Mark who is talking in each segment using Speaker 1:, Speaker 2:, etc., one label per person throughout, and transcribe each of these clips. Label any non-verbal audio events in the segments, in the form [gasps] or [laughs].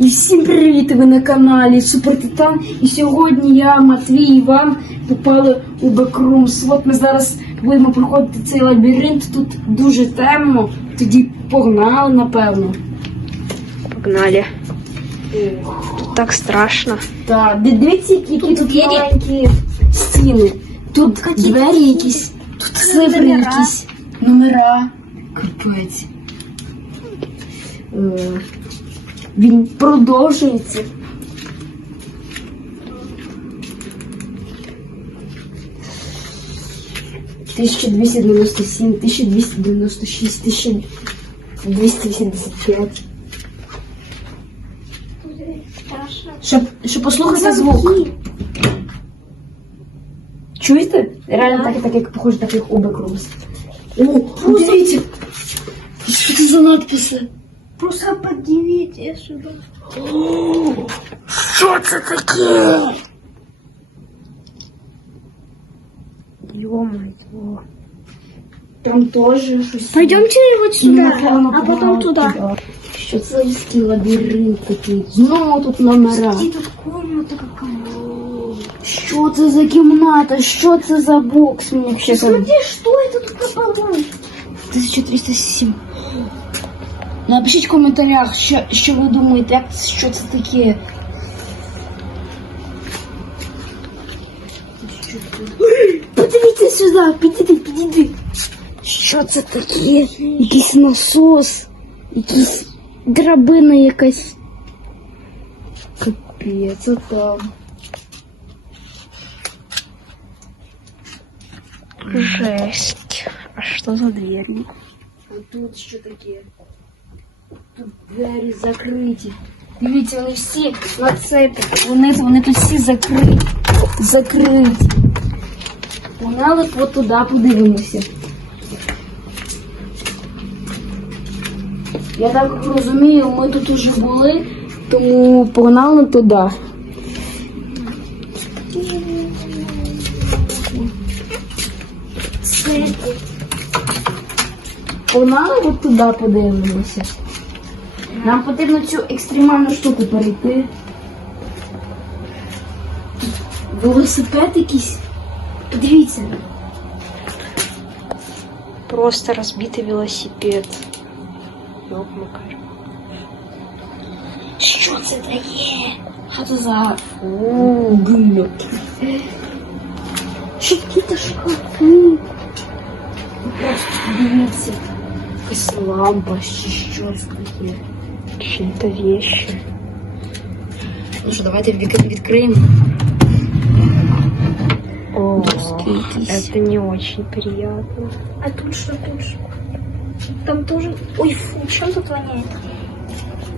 Speaker 1: І всім привіт! Ви на каналі Супер Титан. І сьогодні я, Матвій і Іван попали у Бекрумс. От ми зараз будемо проходити цей лабіринт. Тут дуже темно. Тоді погнали, напевно.
Speaker 2: Погнали. Тут так страшно.
Speaker 1: Так, дивіться, які тут,
Speaker 2: двері.
Speaker 1: маленькі стіни. Тут двері якісь, тут цифри
Speaker 2: номера.
Speaker 1: якісь, номера. Капець. Він продовжується. Тисяча двісті дев'яносто сім, тисяча двісті дев'яносто шість, тисяча двісті вісімдесят п'ять. Щоб, щоб послухати звук. Чуєте? Реально так, так як похоже, так як у Бекрумс. О, дивіться! Що це за надписи?
Speaker 2: Просто подивитесь сюда.
Speaker 1: Що це таке?
Speaker 2: Ё-моё.
Speaker 1: Там теж щось.
Speaker 2: Пойдемте вот
Speaker 1: Ну,
Speaker 2: сюда,
Speaker 1: напевно,
Speaker 2: а потом
Speaker 1: погнали
Speaker 2: туда.
Speaker 1: туди. Що це за якийсь лабіринт такий? Знову тут номера.
Speaker 2: И тут комната какая.
Speaker 1: Що це за кімната? Що це за бокс? Мені взагалі
Speaker 2: Смотри, что это тут за баллон?
Speaker 1: 1307. Напишіть в коментарях, що, що ви думаєте, як, що це таке. Подивіться сюди, підійди, підійди. Що це таке? Якийсь насос, якийсь драбина якась. Капець, там.
Speaker 2: Жесть. А что за дверь?
Speaker 1: А тут що таке? Тут закриті. Дивіться, вони всі на цепі. Вони, вони тут всі закриті. Закриті. Погнали от туди, подивимося. Я так розумію, ми тут уже були, тому погнали туди. Погнали от туди подивимося. Нам потрібно цю екстремальну штуку перейти. Тут велосипед якийсь. Подивіться.
Speaker 2: Просто разбитый велосипед. Ёп-макар.
Speaker 1: Що це таке? Що це за фугля? Що такі шкафи? Просто подивіться. Якась лампа, чи що це таке.
Speaker 2: Чьи-то вещи.
Speaker 1: Ну що, давайте вік- відкриємо.
Speaker 2: О,
Speaker 1: Доски якісь.
Speaker 2: это не очень приятно.
Speaker 3: А тут что, тут что? Там тоже... Ой, фу, чем тут воняет?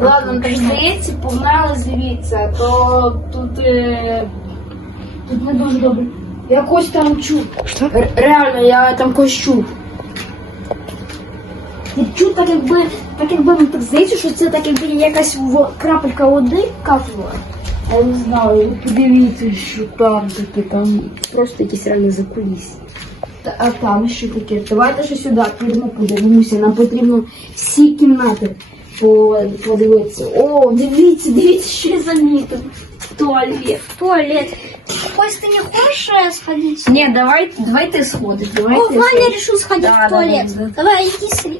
Speaker 1: Ладно, так здається, погнали звідси, а то тут, е, тут не дуже добре. Я когось там чув.
Speaker 2: Что?
Speaker 1: Р- реально, я там когось чув. Я чув так якби, так якби мені так здається, що це так якби якась в- крапелька води капнула. А я не знаю, подивіться, що там таке, там просто якісь реально закулісся. Та- А там що таке? Давайте ще сюди підемо подивимося. Нам потрібно всі кімнати по- подивитися. О, дивіться, дивіться, що я замітив. Туалет.
Speaker 3: Туалет. Кость, ты не хочешь э, сходить?
Speaker 1: Ні, давай, давайте сходити. Давайте
Speaker 3: О, Ваня решил сходить
Speaker 1: Да,
Speaker 3: в
Speaker 1: да,
Speaker 3: туалет.
Speaker 1: да, да.
Speaker 3: Давай, иди сходи.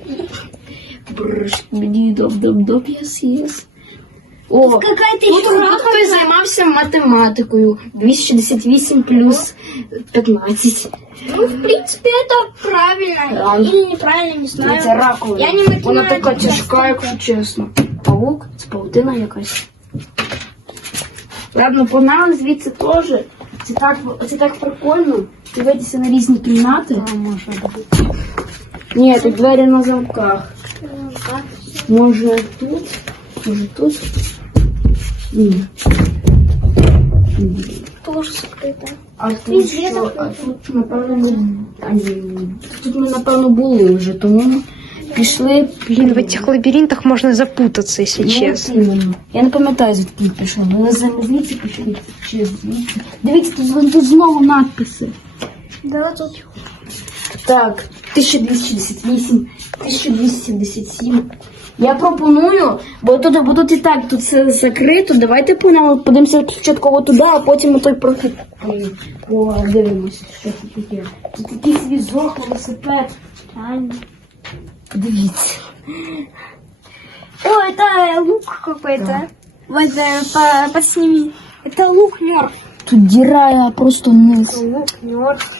Speaker 1: Мені доп-доп-доп, єс. О, тут, хтось займався математикою. 268 плюс 15.
Speaker 3: Ну, в принципе, это правильно.
Speaker 1: Правильно.
Speaker 3: Или неправильно, не знаю.
Speaker 1: Це раковина.
Speaker 3: Я не
Speaker 1: Вона
Speaker 3: математик,
Speaker 1: така
Speaker 3: так
Speaker 1: тяжка, якщо чесно. Павук, це паутина якась. Ладно, погнали звідси теж. Це так, це так прикольно. Дивитися на різні кімнати.
Speaker 2: А, может быть.
Speaker 1: Ні, тут двері на замках. Може тут? Може тут? Ні. Ні.
Speaker 3: Тоже скрыто.
Speaker 1: А
Speaker 3: Ти
Speaker 1: тут
Speaker 3: дві
Speaker 1: що? А
Speaker 3: закриті.
Speaker 1: тут, напевно, ми. А, ні. Тут ми, напевно, були вже, тому пішли.
Speaker 2: Блин, в этих лабиринтах можно запутаться, если
Speaker 1: Ну,
Speaker 2: честно.
Speaker 1: от іменно. Я не пам'ятаю, звідки ми пішли. Ми з- звідси пішли чи звідси. Дивіться, тут, тут знову надписи.
Speaker 3: Да, тут.
Speaker 1: Так, 1268, 1277, Я пропоную, бо тут, бо тут і так тут все закрито. Давайте погнали, подивимося спочатку туди, а потім той прохід по- подивимося, що це таке. Тут якийсь візок, велосипед.
Speaker 3: Реально.
Speaker 1: Дивіться.
Speaker 3: О, это лук какой-то. Вот, э, по- подсними. Это лук мертв.
Speaker 1: Тут діра я просто вниз.
Speaker 3: Лук мертв.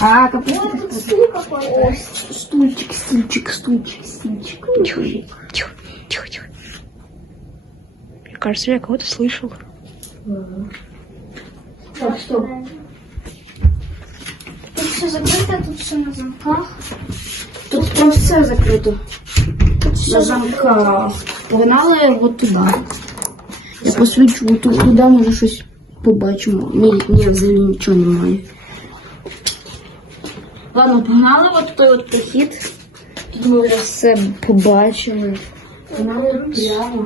Speaker 1: А, капець.
Speaker 3: стул какой-то.
Speaker 1: О, стульчик, стульчик, стульчик, стульчик.
Speaker 2: Тихо, тихо, тихо, тихо. Мне кажется, я кого-то слышал.
Speaker 1: Так, стоп.
Speaker 3: Тут все закрыто, тут все на замках.
Speaker 1: Тут прям все закрито.
Speaker 3: Тут все
Speaker 1: На замках. Погнали от туди. Я посвічу от туди, може щось побачимо. Ні, ні, взагалі нічого немає. Ладно, погнали от той от похід. Тут ми вже все побачили. Погнали прямо.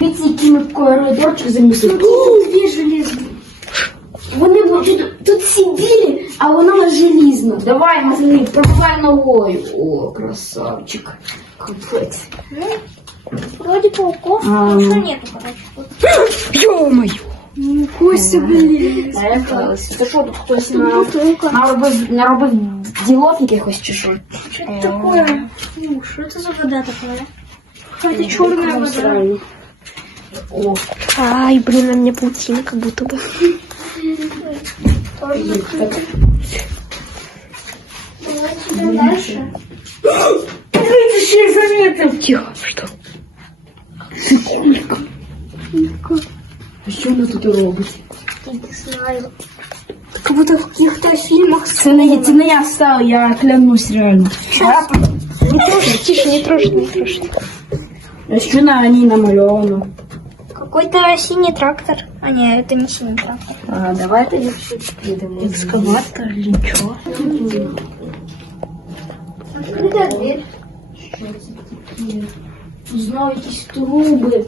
Speaker 1: Дивіться, який ми коридорчик замісили. Дві. Вони бу- тут, тут сиділи, а вона желізна. Давай, мозги, пробивай ногою. О, красавчик. Капець.
Speaker 3: Вроде пауков,
Speaker 1: А, ну.
Speaker 3: нету, короче. [gasps]
Speaker 2: Ё-моё!
Speaker 3: Костя, блин.
Speaker 1: Це що тут хтось на- наробив, наробив ділов якихось чи що?
Speaker 3: Что это такое? Ну, что это за вода такая? Какая-то черная вода.
Speaker 1: О,
Speaker 2: Ай, блин, на мне паутина как будто бы.
Speaker 1: так.
Speaker 3: Давайте дальше.
Speaker 1: Ти ще замітив.
Speaker 2: Тихо, что?
Speaker 1: Кулька. А що вона тут робить?
Speaker 3: Я не знаю. Как будто в каких-то фильмах.
Speaker 1: Це не, це не я став, я клянусь реально.
Speaker 2: Не трожь, тише, не трожь, не трожь.
Speaker 1: А що на ній намальовано?
Speaker 3: Какой-то синий трактор. А, не, это не синий трактор.
Speaker 1: А, давайте якщо підемо.
Speaker 2: Экскаватор или ничего?
Speaker 3: Открытая дверь.
Speaker 1: Що це таке? Знову якісь труби.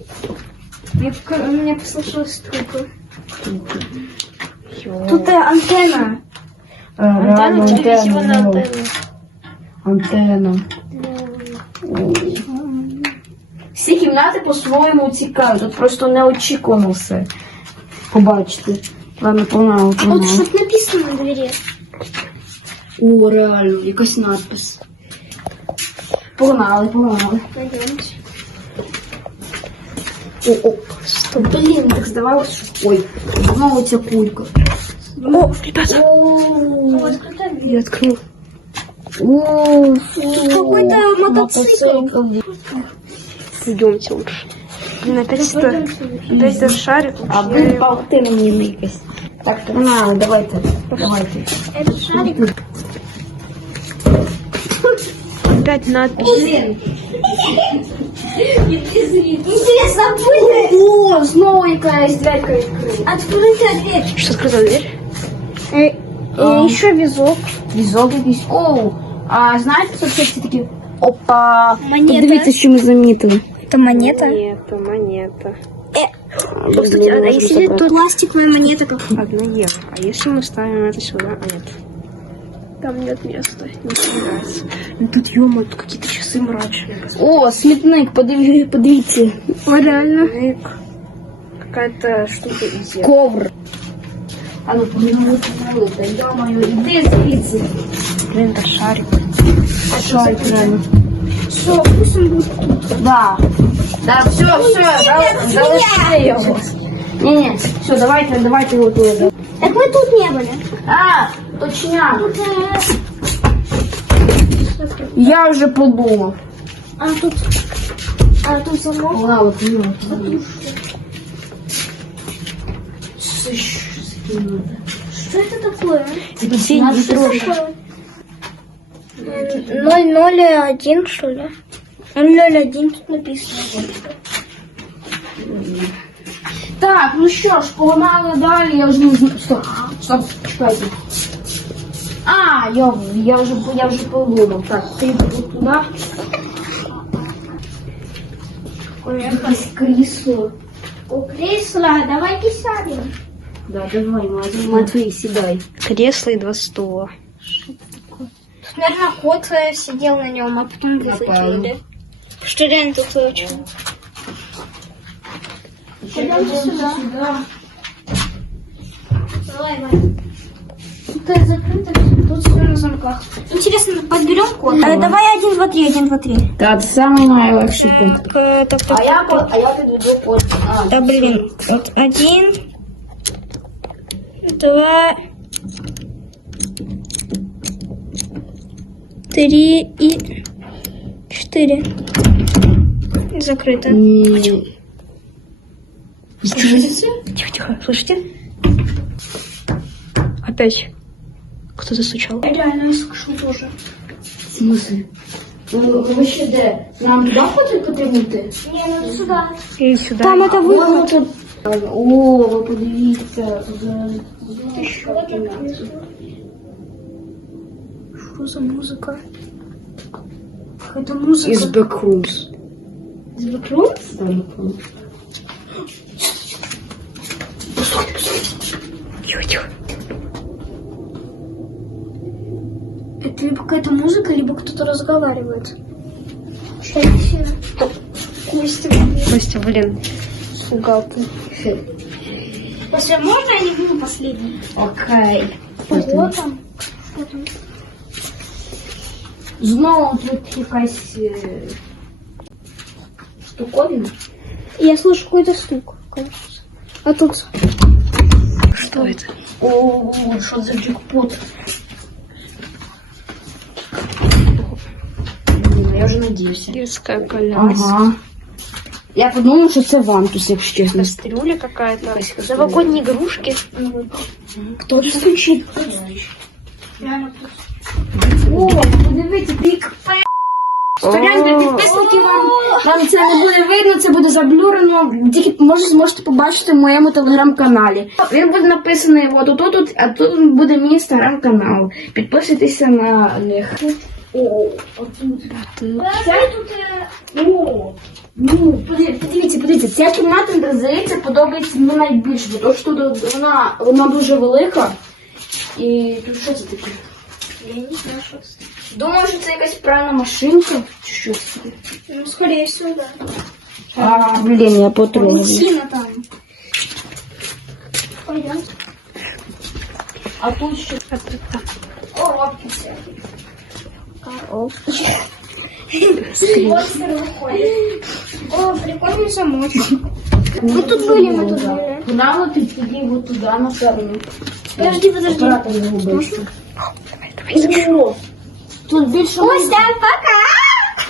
Speaker 3: Мне, мне послышалась трубка. Тут э, антенна.
Speaker 1: Антенна,
Speaker 3: телевизионная
Speaker 1: антенна.
Speaker 3: антенна.
Speaker 1: Антенна. Всі кімнати по-своєму цікаві. Тут просто неочікувано все. Побачити. Ладно, погнали,
Speaker 3: А вот
Speaker 1: погнали.
Speaker 3: что-то написано на двери.
Speaker 1: О, реально, якась надпис. Погнали, погнали.
Speaker 3: Пойдемте.
Speaker 1: О, о, стоп, блін, так здавалося, що... Ой, знову ця кулька.
Speaker 2: О, ребята,
Speaker 3: О,
Speaker 2: я открыл.
Speaker 1: О,
Speaker 3: Тут какой-то мотоцикл.
Speaker 2: Идемте лучше. Блин, опять это, опять этот шарик.
Speaker 1: А ви палти мені не якась. Так, погнали, давайте, давайте.
Speaker 3: Это шарик
Speaker 2: Опять надпись.
Speaker 1: Блін.
Speaker 3: Интересно, будет
Speaker 1: О, знову якась дверка відкрита.
Speaker 3: открытая дверь.
Speaker 2: Что, открыта дверь?
Speaker 3: Э,
Speaker 1: А.
Speaker 3: еще визок.
Speaker 1: Візок якийсь. О, а знаєте, що це такі? Опа.
Speaker 3: Монета.
Speaker 1: Подивіться, що ми замітили.
Speaker 3: Это монета.
Speaker 2: Монета, монета.
Speaker 3: Кстати, а если тут пластиковая монета, как
Speaker 2: Одна евро. А если мы ставим это сюда? А нет. Там нет места. Не собирается. Ну тут, ё тут какие-то часы мрачные.
Speaker 1: О, смітник, подиві, подивіться.
Speaker 3: О, реально.
Speaker 2: Ник. Какая-то штука из зеркала.
Speaker 1: Ковр. А ну, погнали, погнали, та йо-моє, іди звідси.
Speaker 2: Блин, это шарик.
Speaker 1: Шарик, реально.
Speaker 3: Все, пусть он будет тут.
Speaker 1: Да. Да, все, все, залиши його. Ні, ні, все, давайте, давайте його туди.
Speaker 3: Так мы тут не были.
Speaker 1: А, точняк.
Speaker 3: Тут, э,
Speaker 1: Я вже подумав.
Speaker 3: а тут, а тут замок.
Speaker 1: Ладно, подумав. Це що за кімната?
Speaker 3: Что это такое?
Speaker 1: Це
Speaker 2: Синій
Speaker 1: кімната
Speaker 2: трошки.
Speaker 3: Такое? Ноль ноль один, что ли? Ноль один тут написано.
Speaker 1: Так, ну що ж, погнали далі, я вже не знаю. Стоп, стоп, чекайте. А, я, я вже я вже подумав. Так, ти от туди. Якесь крісло.
Speaker 3: У кресла, давайте сядем.
Speaker 1: Да, давай, Матвій, Матвій, сідай.
Speaker 2: Кресло и два стула.
Speaker 3: Наверное, кот э, сидел на нем, а потом
Speaker 1: Напевно.
Speaker 3: высадили. Что реально тут очень. Пойдемте сюда. Давай, давай. Тут закрыто, тут все на замках. Интересно, подберем код? давай один, два, три, один, два, три.
Speaker 1: Та це самий найлегший пункт.
Speaker 3: Так, так, так.
Speaker 1: А я, по- а я підведу код. А,
Speaker 3: Да, блин. Вот один, два, три и четыре. Закрыто.
Speaker 1: м,
Speaker 2: Тихо, тихо, слышите? Опять кто-то стучал.
Speaker 3: Я реально слышу тоже.
Speaker 1: В смысле? Ви, ви ще де? Нам туди потрібно потрібнути?
Speaker 3: Не, ну сюда.
Speaker 2: И сюда.
Speaker 3: Там это выход.
Speaker 1: Тут... О, ви подивіться.
Speaker 3: Еще один внизу. Что за музыка? Какая-то музыка.
Speaker 1: Із Backrooms.
Speaker 3: Из Бэкрумс?
Speaker 2: Тихо, тихо.
Speaker 3: Это либо какая-то музыка, либо кто-то разговаривает. Что? Костя.
Speaker 2: Костя, блин, испугал ты.
Speaker 3: После можно я не буду последний?
Speaker 1: Окей.
Speaker 3: Вот там. Что?
Speaker 1: Знову тут якась е, штуковина.
Speaker 3: Я слышу какой-то стук, кажется. А тут
Speaker 2: Что это?
Speaker 1: О, що за джекпот. Блін, Я вже надіюся.
Speaker 2: Детская коляска.
Speaker 1: Ага. Я подумала, що це вантус, якщо чесно.
Speaker 2: Кастрюля какая-то. Новогодние игрушки.
Speaker 1: Хто це стучить?
Speaker 3: реально
Speaker 1: О, подивіться, пік. Гляньте, підписники вам, вам це не буде видно, це буде заблюрено. Тільки може зможете побачити в моєму телеграм-каналі. Він буде написаний от тут, тут, а тут буде мій інстаграм-канал. Підписуйтеся на них. О, отут.
Speaker 3: Це тут е,
Speaker 1: О, ну, поди- подивіться, подивіться, ця кімната, мені здається, подобається мені найбільше, бо тому що тут вона, вона дуже велика. І тут що це таке?
Speaker 3: я не знаю, что это.
Speaker 1: Думаю, що це якась пральна машинка чи щось таке.
Speaker 3: Ну, скорее всего, да.
Speaker 1: А, блін, я потрогаю.
Speaker 3: Валентина там. Пойдем.
Speaker 1: А тут що?
Speaker 3: Коробки всякие. Коробки. Монстр выходит. О, прикольный замочек. Мы тут были, мы тут были.
Speaker 1: Куда ти тоді от туди, напевно.
Speaker 3: Подожди, подожди.
Speaker 1: Оператор загубився.
Speaker 2: Давай, давай.
Speaker 1: О, Тут більше...
Speaker 3: Костя, пока!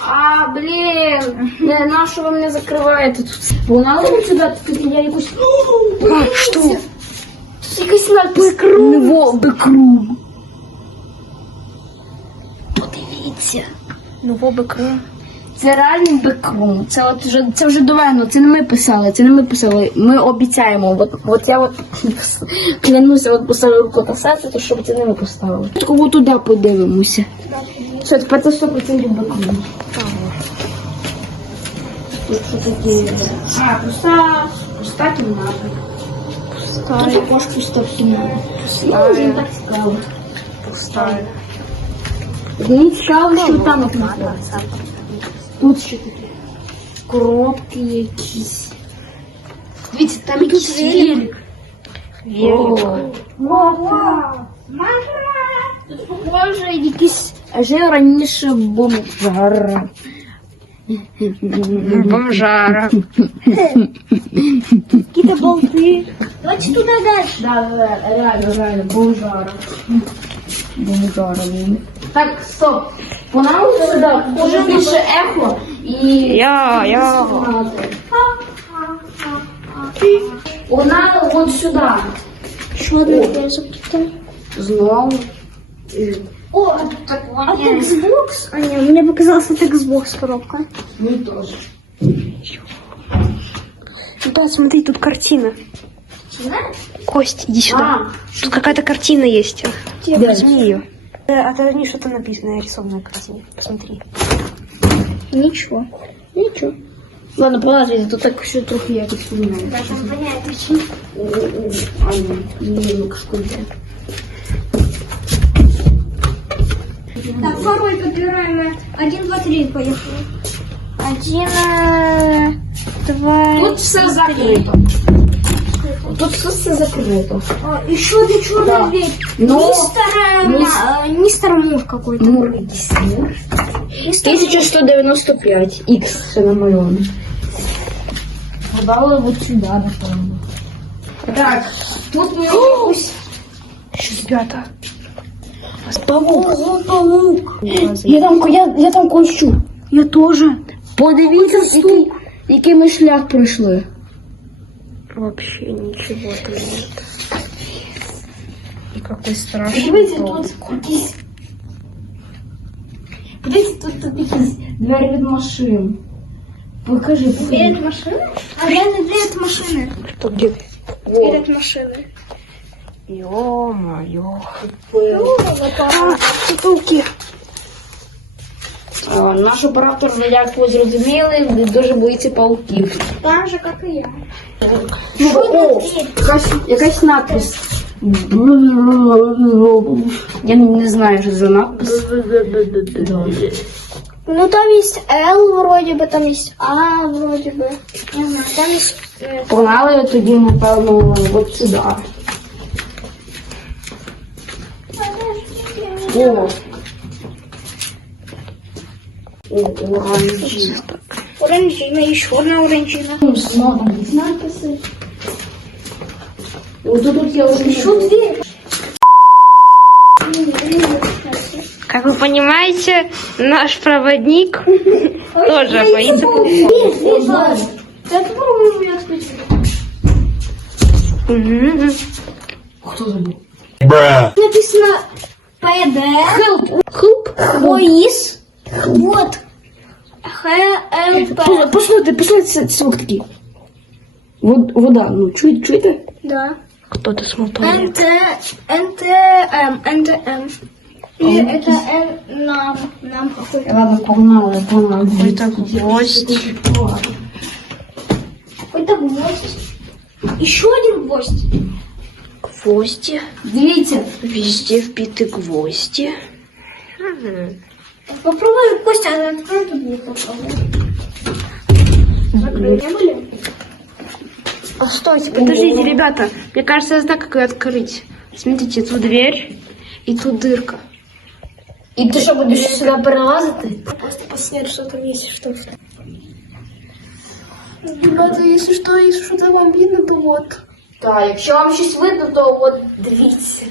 Speaker 1: А, блін, не, на що ви мене закриваєте тут? Погнали ви сюди, тут я якусь...
Speaker 2: А, что?
Speaker 1: Тут якась надпис Нево, Бекрум. Подивіться.
Speaker 2: Ну, воба крым.
Speaker 1: Це реальний бекрум. Це от вже це вже доведено. Це не ми писали. Це не ми писали. Ми обіцяємо. От, от я от [laughs] клянуся, от поставлю руку на серце, то щоб це не ми поставили. Кого туди подивимося. Все, тепер це 100% бекрум. Тут що таке? А, пуста, пуста кімната. Тут також пуста кімната. Ну, вже не так цікаво.
Speaker 2: Пустая.
Speaker 1: Мені цікаво, що там знаходиться. Тут що таке? Коробки якісь. Дивіться, там якийсь велик. О,
Speaker 3: Вау! Мама!
Speaker 1: Тут похоже якийсь жив раніше бомжар.
Speaker 2: Бомжара.
Speaker 3: Какие-то болты. Давайте туда дальше.
Speaker 1: Да, да, да, реально, реально, бомжара. Бомжара, блін. Так, стоп. Вона вже сюди, вже більше ехо і...
Speaker 2: Я, я.
Speaker 1: Вона от сюди.
Speaker 3: Еще одна дверь закрыта.
Speaker 1: Знову.
Speaker 3: О, а тут такое. А это Xbox? А нет, мне показалось, это Xbox коробка.
Speaker 1: Мені теж.
Speaker 2: Ребят, смотри, тут картина. Кость, иди сюда.
Speaker 1: А,
Speaker 2: Тут какая-то картина есть.
Speaker 1: Да.
Speaker 2: Возьми ее. Отверни, что-то написано, нарисовано на картине. Посмотри.
Speaker 3: Ничего.
Speaker 1: Нічого. Ладно, полазить, тут так все трохи якось поміняється.
Speaker 3: Да, там воняет очень.
Speaker 1: А, ні, ні, ну шкода.
Speaker 3: Так, второй подбираем. Один, два, три, поехали. Один, э, два,
Speaker 1: Тут все закрито. Тут все, все закрито.
Speaker 3: А, еще одна черная
Speaker 1: Да.
Speaker 3: дверь.
Speaker 1: Но-
Speaker 3: Мистер, э,
Speaker 1: Мис-
Speaker 3: э, мистер Мур какой-то.
Speaker 1: Ну, мур.
Speaker 3: Мистер
Speaker 1: 1195. Х ще намальовано. Подали от сюди, напевно. Так, тут ми якусь...
Speaker 2: Щось, ребята.
Speaker 1: Павук. Ого, павук. Я там, я, я там кощу.
Speaker 2: Я тоже.
Speaker 1: Подивіться, який, який ми шлях пройшли.
Speaker 2: Вообще ничего там нет. И какой страшный.
Speaker 1: Подивіться,
Speaker 2: дом.
Speaker 1: тут якісь... Подивіться, тут, тут якісь двері від машин. Покажи,
Speaker 3: Дверь
Speaker 1: покажи.
Speaker 3: от машины? А реально дверь от машины.
Speaker 2: Что где?
Speaker 3: Дверь от машины.
Speaker 2: Ё-моё.
Speaker 3: А,
Speaker 2: Пауки.
Speaker 1: А, Наш оператор, як ви зрозуміли, дуже боїться пауків.
Speaker 3: Там же, как и я.
Speaker 1: Ну, о, якась, якась надпис. Я не знаю, що за надпис.
Speaker 3: Ну, там есть L вроде бы, там есть А вроде бы. Не знаю, там есть... э,
Speaker 1: Погнали тоді, напевно, от сюди. О. О, оранжі.
Speaker 3: Оранжина, еще одна оранжина.
Speaker 1: Ну, знову там якісь надписи. От тут я вже
Speaker 3: Еще дверь.
Speaker 2: Как вы понимаете, наш проводник тоже боится.
Speaker 1: Хто забув?
Speaker 4: Bruh.
Speaker 3: Написано ПД.
Speaker 1: Хелп. Хелп.
Speaker 3: ОИС. Вот. ХЛП.
Speaker 1: Послухайте, послухайте звук такий. Вод- Вода, ну чуєте, чуєте?
Speaker 3: Да.
Speaker 2: Кто-то смотрит.
Speaker 3: НТ, НТМ, НТМ. И это Н нам, нам какой-то.
Speaker 1: Ладно, погнали, погнали.
Speaker 2: Какой-то гвоздь.
Speaker 3: Какой-то гвоздь. Еще один гвоздь.
Speaker 2: Гвозди.
Speaker 1: Дивіться,
Speaker 2: Везде вбиты гвозди. Мгм.
Speaker 3: Попробуй, Костя, а открой тут будет попробуй. Закрой, не были?
Speaker 2: А стойте, подождите, ребята. Мне кажется, я знаю, как ее открыть. Смотрите, тут дверь и тут дырка.
Speaker 1: і ти що будеш сюди перелазити?
Speaker 3: Просто посмотри, что там есть, что Ребята, если что, если что-то вам видно, то вот.
Speaker 1: Так, якщо вам щось видно, то от дивіться.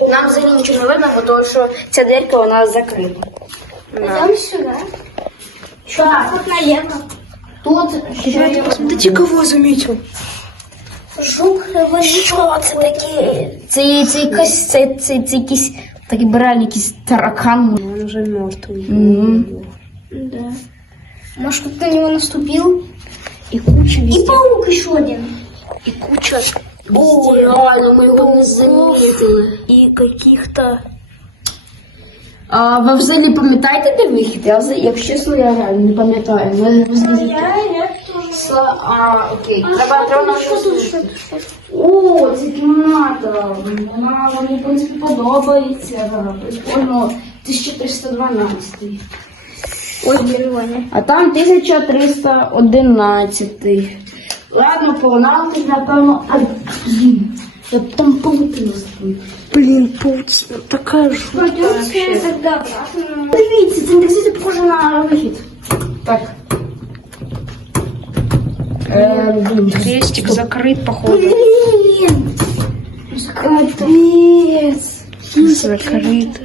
Speaker 1: Нам взагалі нічого не видно, бо тому що ця дирка вона закрита.
Speaker 3: Пойдем сюда.
Speaker 1: Так,
Speaker 3: Вот наверное.
Speaker 1: тут є
Speaker 2: Посмотрите, кого заметил.
Speaker 3: Жук,
Speaker 1: Що це таке? Це, це якась, це, це, це якийсь такий реально якийсь таракан.
Speaker 2: Он уже мертвый.
Speaker 1: Мгм.
Speaker 3: Да. Может, кто-то на него наступил?
Speaker 2: И куча
Speaker 3: И
Speaker 2: везде.
Speaker 3: паук еще один.
Speaker 2: И куча
Speaker 1: О, реально, ми його не замітили.
Speaker 2: и каких-то...
Speaker 1: А ви взагалі пам'ятаєте, де вихід? Я, взагалі- якщо чесно, я реально не пам'ятаю. Ви,
Speaker 3: я тоже.
Speaker 1: Сла- А, окей. Треба, треба нам щось.
Speaker 3: тут?
Speaker 1: О, це кімната. Вона мені, в принципі, подобається. Прикольно. 1312.
Speaker 3: Ой, Германия.
Speaker 1: А там 1311. Ладно, погнали, напевно. Ай, блін. Я там паутина стоїть.
Speaker 2: Блин, паутина такая жуткая
Speaker 3: Пройдемте тогда обратно.
Speaker 1: Дивіться, це не кстати, похоже на вихід. Так. Е, блін.
Speaker 2: Крестик закрыт, походу.
Speaker 1: Блін! Капець!
Speaker 2: Закрыт.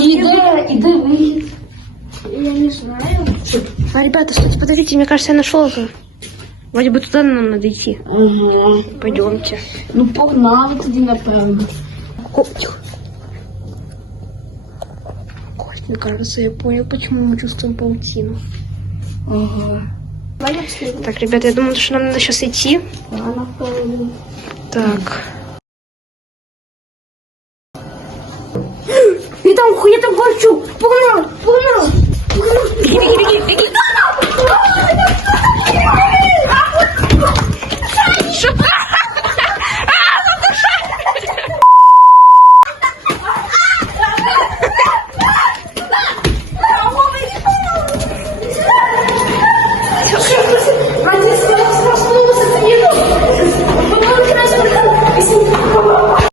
Speaker 1: Іде, іде вихід.
Speaker 3: Я не знаю.
Speaker 2: А, ребята, стойте, подождите, мне кажется, я нашел уже. Вроде бы туда нам надо идти.
Speaker 1: Ага.
Speaker 2: Пойдемте.
Speaker 1: Ну погнали тоді, напевно.
Speaker 2: Тихо. Кость, мне кажется, я понял, почему мы чувствуем паутину.
Speaker 1: Ага.
Speaker 2: Так, ребята, я думаю, что нам надо сейчас идти.
Speaker 1: Да.
Speaker 2: Так.